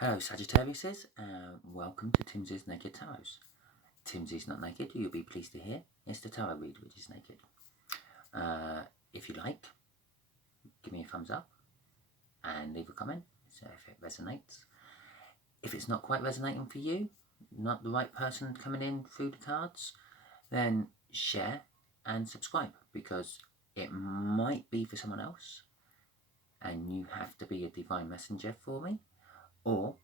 Hello Sagittariuses, welcome to Timsy's Naked Tarot. Timsy's not naked, you'll be pleased to hear. It's the tarot read which is naked. If you like, give me a thumbs up and leave a comment so if it resonates. If it's not quite resonating for you, not the right person coming in through the cards, then share and subscribe, because it might be for someone else and you have to be a divine messenger for me, or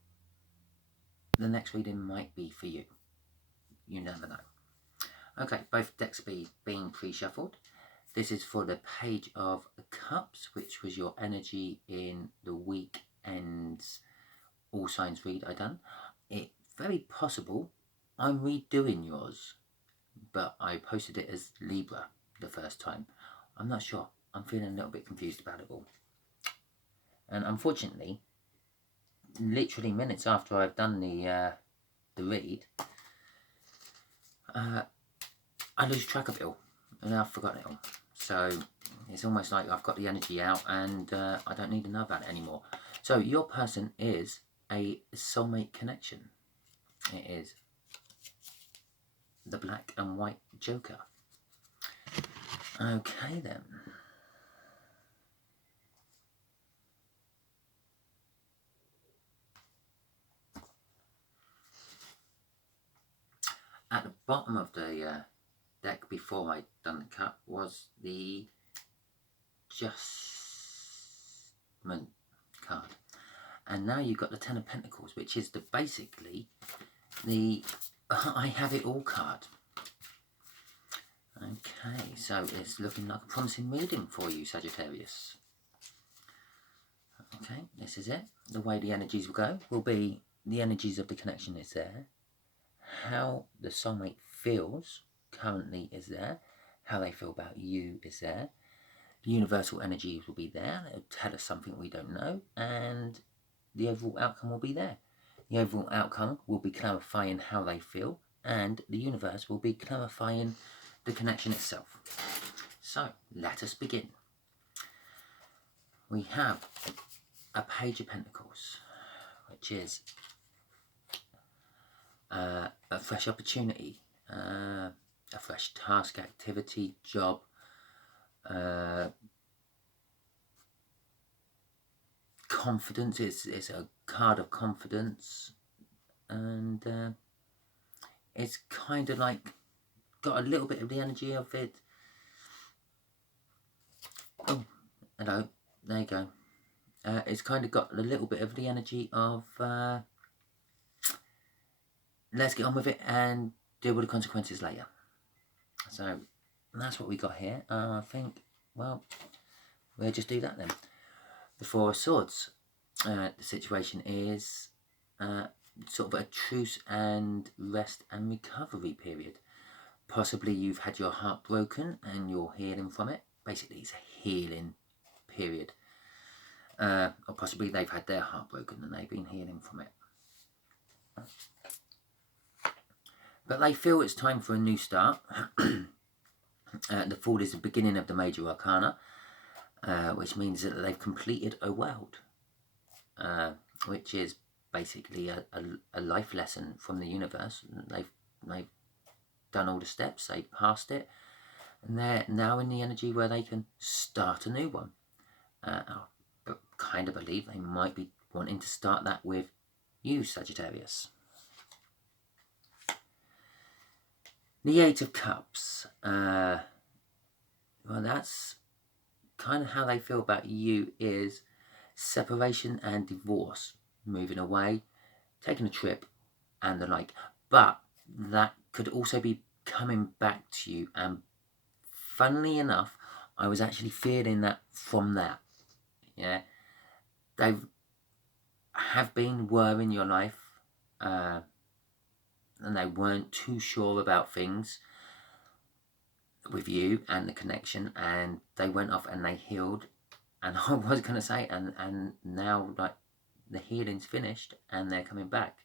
the next reading might be for you. You never know. Okay, both decks being pre-shuffled. This is for the Page of Cups, which was your energy in the weekend's all signs read I done. It's very possible I'm redoing yours, but I posted it as Libra the first time. I'm not sure. I'm feeling a little bit confused about it all. And unfortunately, literally minutes after I've done the read, I lose track of it all, and I've forgotten it all. So it's almost like I've got the energy out and I don't need to know about it anymore. So your person is a soulmate connection. It is the black and white Joker. Okay then. At the bottom of the deck before I'd done the cut was the Judgment card, and now you've got the Ten of Pentacles, which is basically the I have it all card. Okay, so it's looking like a promising reading for you, Sagittarius. Okay, this is it. The way the energies will go will be the energies of the connection is there. How the soulmate feels currently is there. How they feel about you is there. The universal energies will be there. It'll tell us something we don't know. And the overall outcome will be there. The overall outcome will be clarifying how they feel. And the universe will be clarifying the connection itself. So, let us begin. We have a Page of Pentacles, which is a fresh opportunity, a fresh task, activity, job, confidence. It's a card of confidence, and it's kind of like got a little bit of the energy of it. Oh, hello, there you go. It's kind of got a little bit of the energy of let's get on with it and deal with the consequences later. So that's what we got here. I think, well, we'll just do that then. The Four of Swords. The situation is sort of a truce and rest and recovery period. Possibly you've had your heart broken and you're healing from it. Basically, it's a healing period. Or possibly they've had their heart broken and they've been healing from it. But they feel it's time for a new start. The Fool is the beginning of the major arcana, which means that they've completed a world, which is basically a life lesson from the universe. They've done all the steps, they've passed it, and they're now in the energy where they can start a new one. But kind of believe they might be wanting to start that with you, Sagittarius. The Eight of Cups. Well, that's kind of how they feel about you, is separation and divorce, moving away, taking a trip and the like. But that could also be coming back to you, and funnily enough, I was actually feeling that from that. Yeah, they were in your life, and they weren't too sure about things with you and the connection, and they went off and they healed. And I was going to say, and now, like, the healing's finished and they're coming back,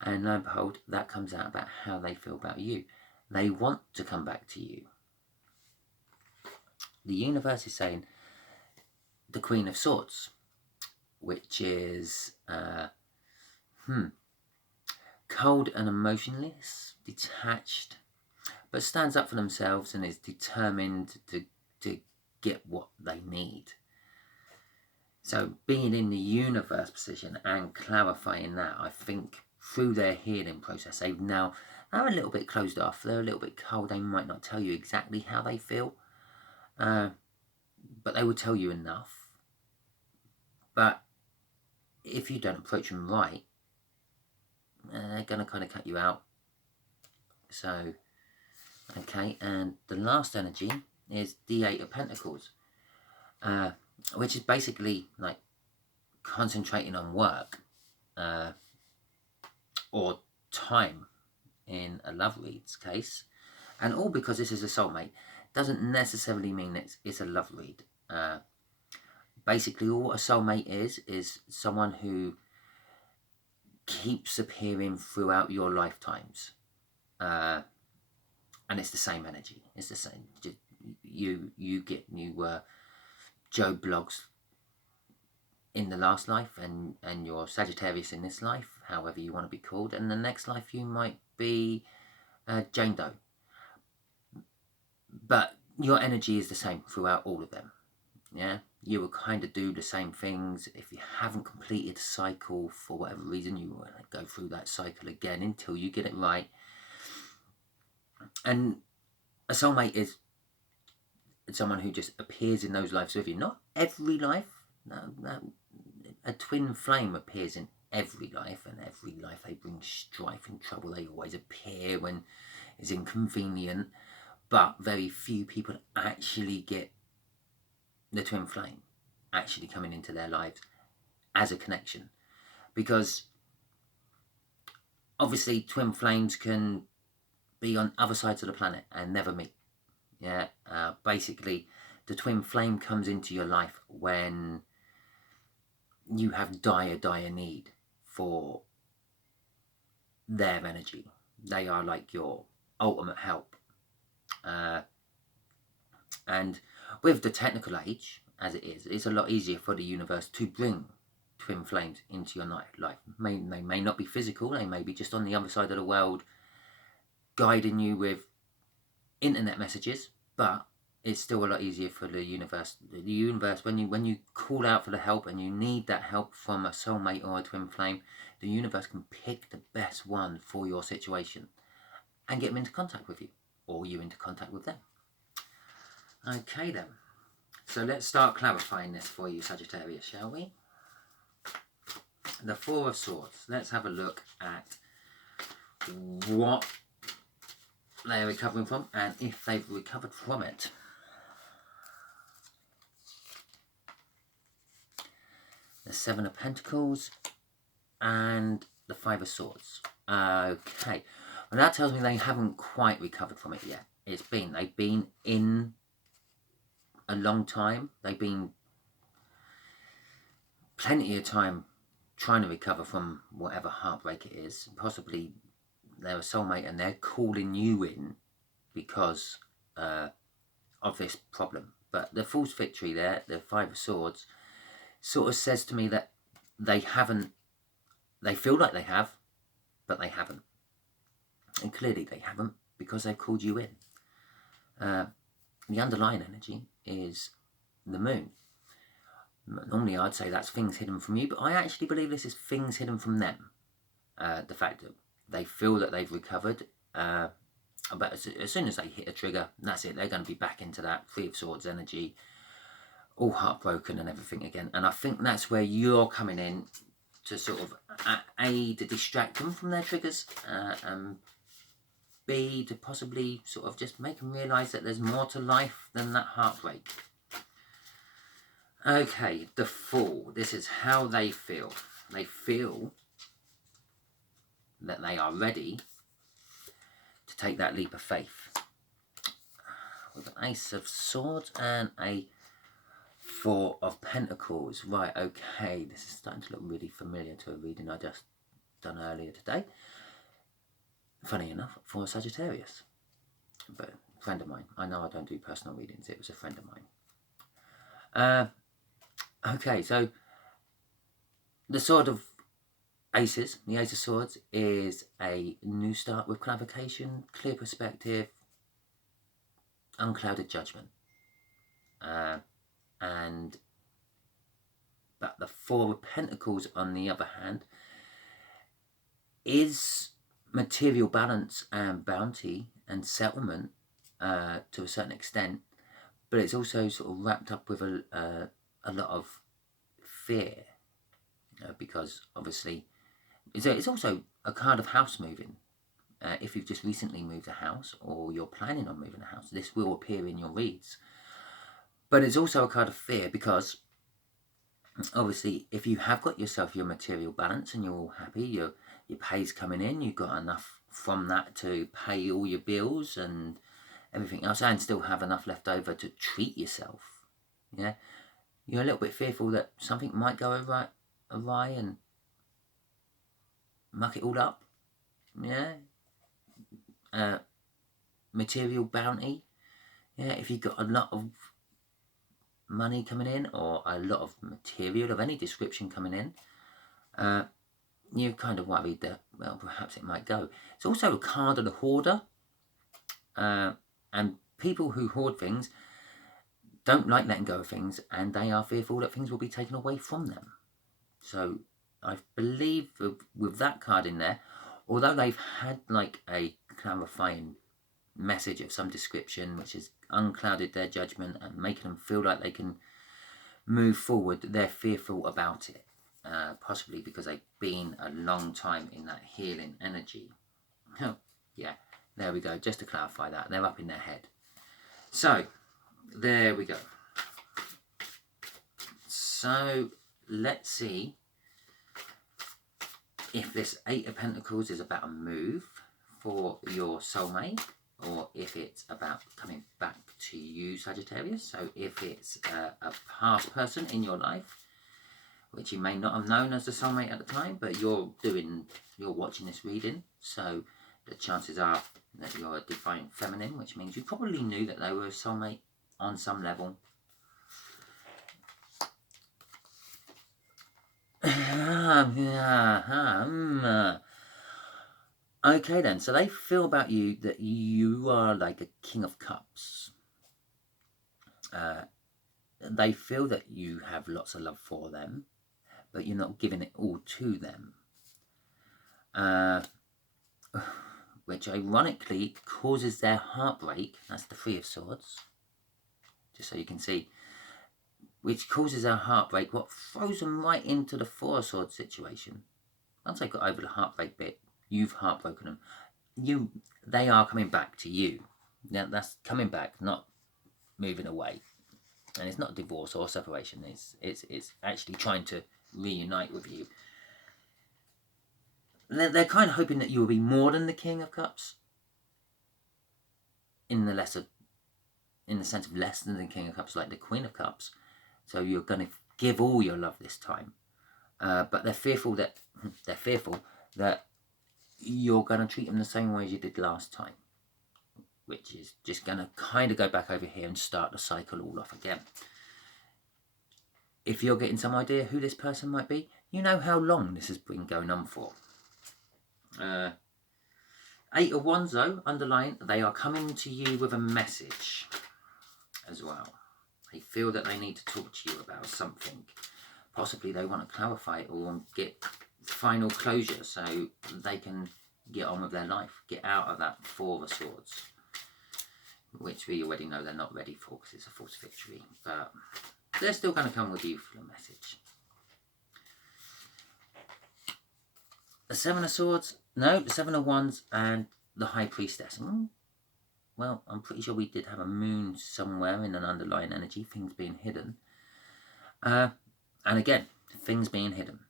and lo and behold, that comes out about how they feel about you. They want to come back to you. The universe is saying the Queen of Swords, which is Cold and emotionless, detached, but stands up for themselves and is determined to get what they need. So being in the universe position and clarifying that, I think through their healing process, they're a little bit closed off. They're a little bit cold. They might not tell you exactly how they feel, but they will tell you enough. But if you don't approach them right, they're going to kind of cut you out. So, okay, and the last energy is the Eight of Pentacles, which is basically like concentrating on work or time in a love read's case. And all because this is a soulmate doesn't necessarily mean it's a love read. Basically, all a soulmate is someone who keeps appearing throughout your lifetimes. And it's the same energy. It's the same. You get new Joe blogs in the last life, and you're Sagittarius in this life, however you want to be called, and the next life you might be Jane Doe. But your energy is the same throughout all of them. Yeah, you will kind of do the same things. If you haven't completed a cycle for whatever reason, you will go through that cycle again until you get it right. And a soulmate is someone who just appears in those lives with you. Not every life. A twin flame appears in every life, and every life they bring strife and trouble. They always appear when it's inconvenient, but very few people actually get the twin flame actually coming into their lives as a connection, because obviously twin flames can be on other sides of the planet and never meet. Yeah, basically the twin flame comes into your life when you have dire need for their energy. They are like your ultimate help. And with the technical age, as it is, it's a lot easier for the universe to bring twin flames into your life. They may not be physical, they may be just on the other side of the world guiding you with internet messages, but it's still a lot easier for the universe. The universe, when you call out for the help and you need that help from a soulmate or a twin flame, the universe can pick the best one for your situation and get them into contact with you, or you into contact with them. Okay then, so let's start clarifying this for you, Sagittarius, shall we? The Four of Swords. Let's have a look at what they're recovering from and if they've recovered from it. The Seven of Pentacles and the Five of Swords. Okay, well that tells me they haven't quite recovered from it yet. They've been in a long time. They've been plenty of time trying to recover from whatever heartbreak it is. Possibly they're a soulmate and they're calling you in because of this problem. But the false victory there, the Five of Swords, sort of says to me that they feel like they have, but they haven't. And clearly they haven't, because they've called you in. The underlying energy is the moon. Normally I'd say that's things hidden from you, but I actually believe this is things hidden from them. The fact that they feel that they've recovered, but as soon as they hit a trigger, that's it. They're going to be back into that Three of Swords energy, all heartbroken and everything again. And I think that's where you're coming in to sort of A, to distract them from their triggers, and B, to possibly sort of just make them realise that there's more to life than that heartbreak. Okay, the Fool. This is how they feel. They feel that they are ready to take that leap of faith. With an Ace of Swords and a Four of Pentacles. Right, okay, this is starting to look really familiar to a reading I just done earlier today. Funny enough, for a Sagittarius. But a friend of mine. I know I don't do personal readings, it was a friend of mine. Okay, so the Sword of Aces, the Ace of Swords is a new start with clarification, clear perspective, unclouded judgment. But the Four of Pentacles, on the other hand, is material balance and bounty and settlement to a certain extent, but it's also sort of wrapped up with a lot of fear, because obviously it's also a card of house moving. If you've just recently moved a house or you're planning on moving a house, this will appear in your reads. But it's also a card of fear because obviously if you have got yourself your material balance and you're all happy, your pay's coming in, you've got enough from that to pay all your bills and everything else, and still have enough left over to treat yourself, yeah, you're a little bit fearful that something might go awry and muck it all up, yeah. Material bounty, yeah, if you've got a lot of money coming in or a lot of material of any description coming in, you're kind of worried that, well, perhaps it might go. It's also a card of the hoarder, and people who hoard things don't like letting go of things, and they are fearful that things will be taken away from them. So I believe with that card in there, although they've had like a clarifying message of some description which has unclouded their judgment and making them feel like they can move forward, they're fearful about it, possibly because they've been a long time in that healing energy. Oh, yeah, there we go, just to clarify that, they're up in their head. So there we go. So let's see if this Eight of Pentacles is about a move for your soulmate, or if it's about coming back to you, Sagittarius. So if it's a past person in your life, which you may not have known as the soulmate at the time, but you're watching this reading, so the chances are that you're a divine feminine, which means you probably knew that they were a soulmate on some level. Okay then, so they feel about you that you are like a King of Cups. They feel that you have lots of love for them, but you're not giving it all to them. Which ironically causes their heartbreak. That's the Three of Swords. Just so you can see. Which causes their heartbreak, what throws them right into the Four of Swords situation. Once they got over the heartbreak bit, you've heartbroken them. They are coming back to you. Now that's coming back, not moving away. And it's not divorce or separation. It's actually trying to reunite with you. They're kind of hoping that you will be more than the King of Cups. In the sense of less than the King of Cups, like the Queen of Cups. So you're going to give all your love this time. But they're fearful that you're going to treat them the same way as you did last time, which is just going to kind of go back over here and start the cycle all off again. If you're getting some idea who this person might be, you know how long this has been going on for. Eight of Wands though, underline, they are coming to you with a message as well. They feel that they need to talk to you about something. Possibly they want to clarify it or get final closure so they can get on with their life, get out of that Four of Swords, which we already know they're not ready for because it's a false victory, but they're still going to come with you for the message. The Seven of Swords, no, the Seven of Wands and the High Priestess. Well, I'm pretty sure we did have a moon somewhere in an underlying energy, things being hidden. And again, things being hidden.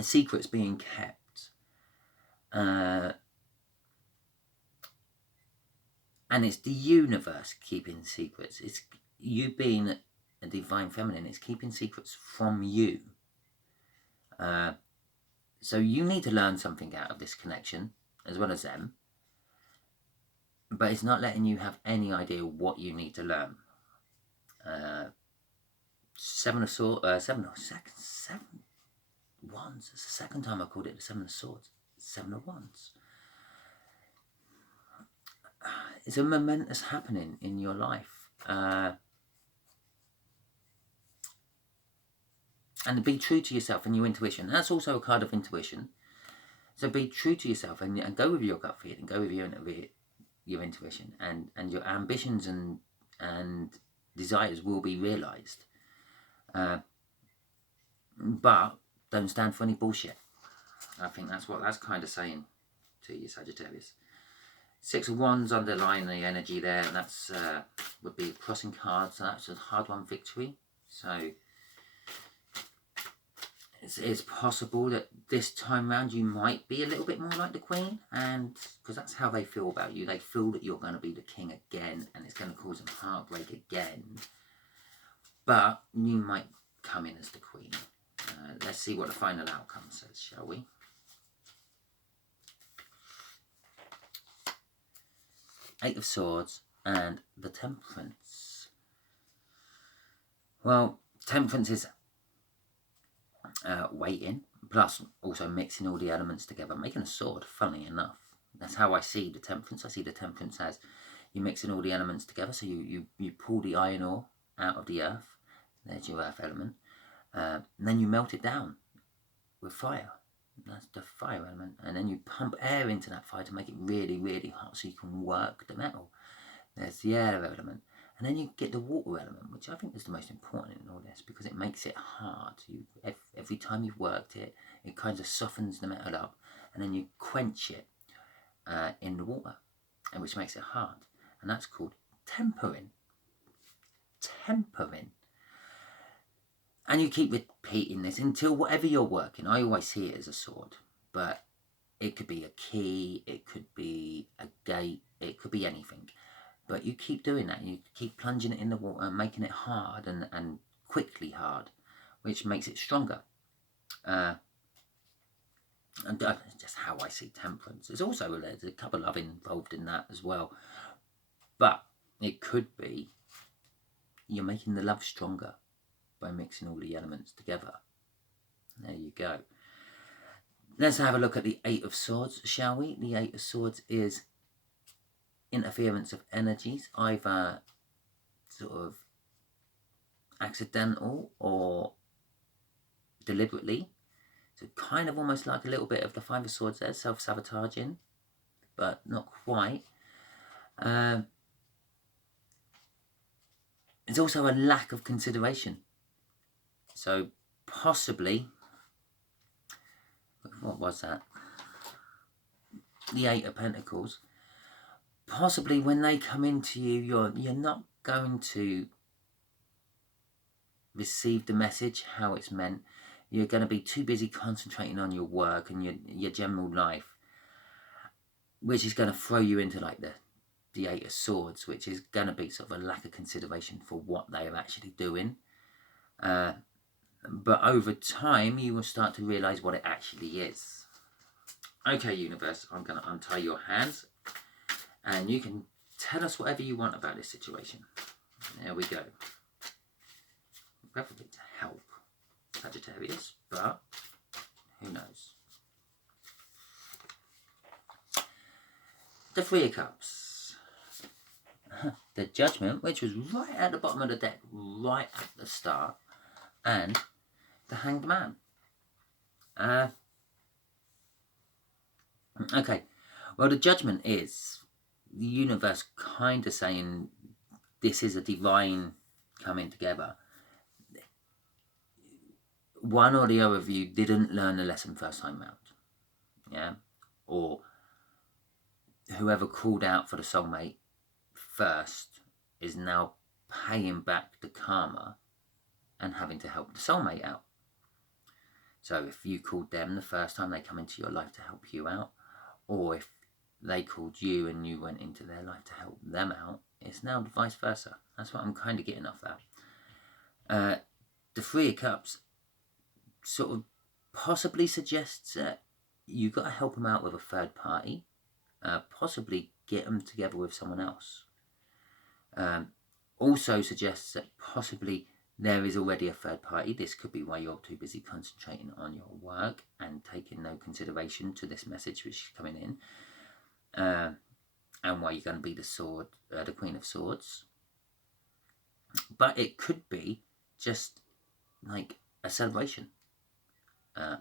Secrets being kept. And it's the universe keeping secrets. It's you being a divine feminine. It's keeping secrets from you. So you need to learn something out of this connection, as well as them. But it's not letting you have any idea what you need to learn. Seven of Swords, seven. Wands. It's the second time I called it the Seven of Swords. 7 of Wands. It's a momentous happening in your life. And be true to yourself and your intuition. That's also a card of intuition. So be true to yourself and go with your gut feeling, go with your intuition, and your ambitions and desires will be realised. But don't stand for any bullshit. I think that's what that's kind of saying to you, Sagittarius. 6 of Wands underline the energy there, and that's would be crossing cards. So that's a hard-won victory. So it's possible that this time round you might be a little bit more like the Queen, and because that's how they feel about you. They feel that you're going to be the King again, and it's going to cause them heartbreak again. But you might come in as the Queen. Let's see what the final outcome says, shall we? Eight of Swords and the Temperance. Well, Temperance is waiting, plus also mixing all the elements together, making a sword, funnily enough. That's how I see the Temperance. I see the Temperance as you're mixing all the elements together, so you pull the iron ore out of the earth, there's your earth element, and then you melt it down with fire. That's the fire element, and then you pump air into that fire to make it really, really hot so you can work the metal. There's the air element, and then you get the water element, which I think is the most important in all this because it makes it hard. Every time you've worked it, it kind of softens the metal up, and then you quench it in the water, and which makes it hard, and that's called tempering. Tempering. And you keep repeating this until whatever you're working, I always see it as a sword, but it could be a key, it could be a gate, it could be anything. But you keep doing that, you keep plunging it in the water and making it hard and quickly hard, which makes it stronger. And that's just how I see Temperance. There's a couple of love involved in that as well. But it could be you're making the love stronger by mixing all the elements together. There you go. Let's have a look at the Eight of Swords, shall we? The Eight of Swords is interference of energies, either sort of accidental or deliberately. So kind of almost like a little bit of the Five of Swords there, self-sabotaging, but not quite. There's also a lack of consideration. So possibly, what was that? The Eight of Pentacles. Possibly when they come into you, you're not going to receive the message how it's meant. You're going to be too busy concentrating on your work and your general life, which is going to throw you into like the Eight of Swords, which is going to be sort of a lack of consideration for what they are actually doing. But over time, you will start to realise what it actually is. Okay, universe, I'm going to untie your hands, and you can tell us whatever you want about this situation. There we go. Preferably to help Sagittarius, but who knows. The Three of Cups. The Judgment, which was right at the bottom of the deck, right at the start, and the Hanged Man. Okay, well, the Judgment is the universe kind of saying this is a divine coming together. One or the other of you didn't learn the lesson first time round, yeah, or whoever called out for the soulmate first is now paying back the karma and having to help the soulmate out. So if you called them the first time, they come into your life to help you out, or if they called you and you went into their life to help them out, it's now vice versa. That's what I'm kind of getting off that. The Three of Cups sort of possibly suggests that you've got to help them out with a third party, possibly get them together with someone else. Also suggests that possibly there is already a third party. This could be why you're too busy concentrating on your work and taking no consideration to this message which is coming in, and why you're going to be the Queen of Swords. But it could be just like a celebration.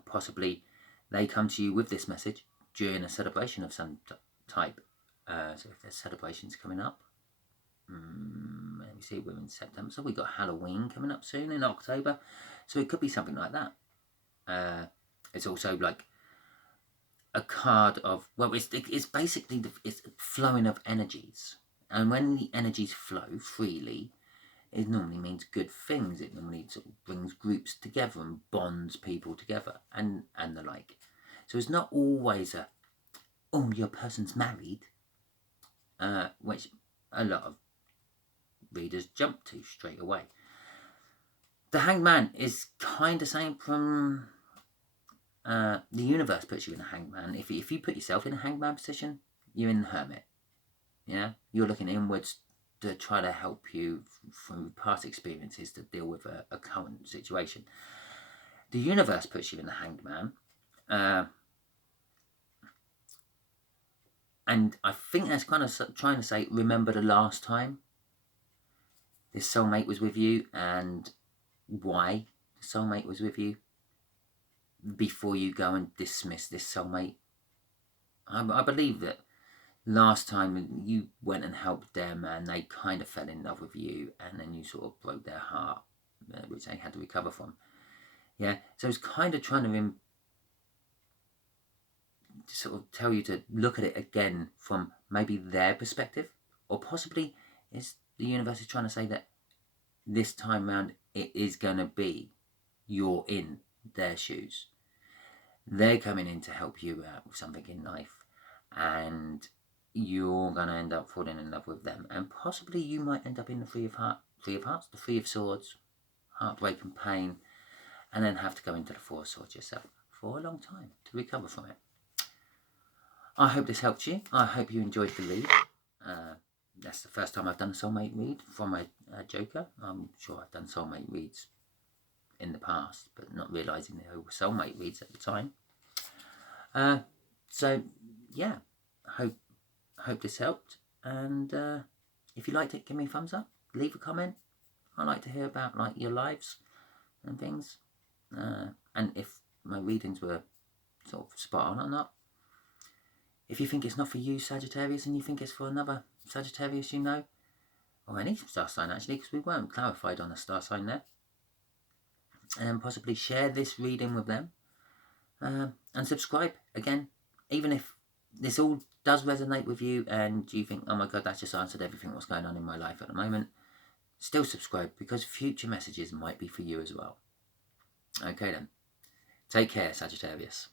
Possibly they come to you with this message during a celebration of some type. So if there's celebrations coming up, let me see, we're in September, so we've got Halloween coming up soon in October, so it could be something like that. It's also like a card of, well, it's basically it's flowing of energies, and when the energies flow freely, it normally means good things. It normally sort of brings groups together and bonds people together and the like. So it's not always your person's married, which a lot of readers jump to straight away. The Hanged Man is kind of saying from the universe puts you in a Hanged Man. If you put yourself in a Hanged Man position, you're in the Hermit. Yeah, you're looking inwards to try to help you from past experiences to deal with a current situation. The universe puts you in the Hanged Man. And I think that's kind of trying to say, remember the last time this soulmate was with you and why the soulmate was with you before you go and dismiss this soulmate. I believe that last time you went and helped them and they kind of fell in love with you, and then you sort of broke their heart, which they had to recover from. Yeah, so it's kind of trying to sort of tell you to look at it again from maybe their perspective, or possibly it's the universe is trying to say that this time round it is going to be you're in their shoes. They're coming in to help you out with something in life, and you're going to end up falling in love with them, and possibly you might end up in the Three of Hearts, the Three of Swords, heartbreak and pain, and then have to go into the Four of Swords yourself for a long time to recover from it. I hope this helped you. I hope you enjoyed the read. That's the first time I've done a soulmate read from a Joker. I'm sure I've done soulmate reads in the past, but not realising they were soulmate reads at the time. So yeah, I hope this helped. And if you liked it, give me a thumbs up. Leave a comment. I like to hear about like your lives and things. And if my readings were sort of spot on or not. If you think it's not for you, Sagittarius, and you think it's for another Sagittarius you know, or any star sign actually, because we weren't clarified on a star sign there, and possibly share this reading with them, and subscribe again, even if this all does resonate with you and you think, oh my god, that's just answered everything what's going on in my life at the moment, still subscribe, because future messages might be for you as well. Okay then, take care, Sagittarius.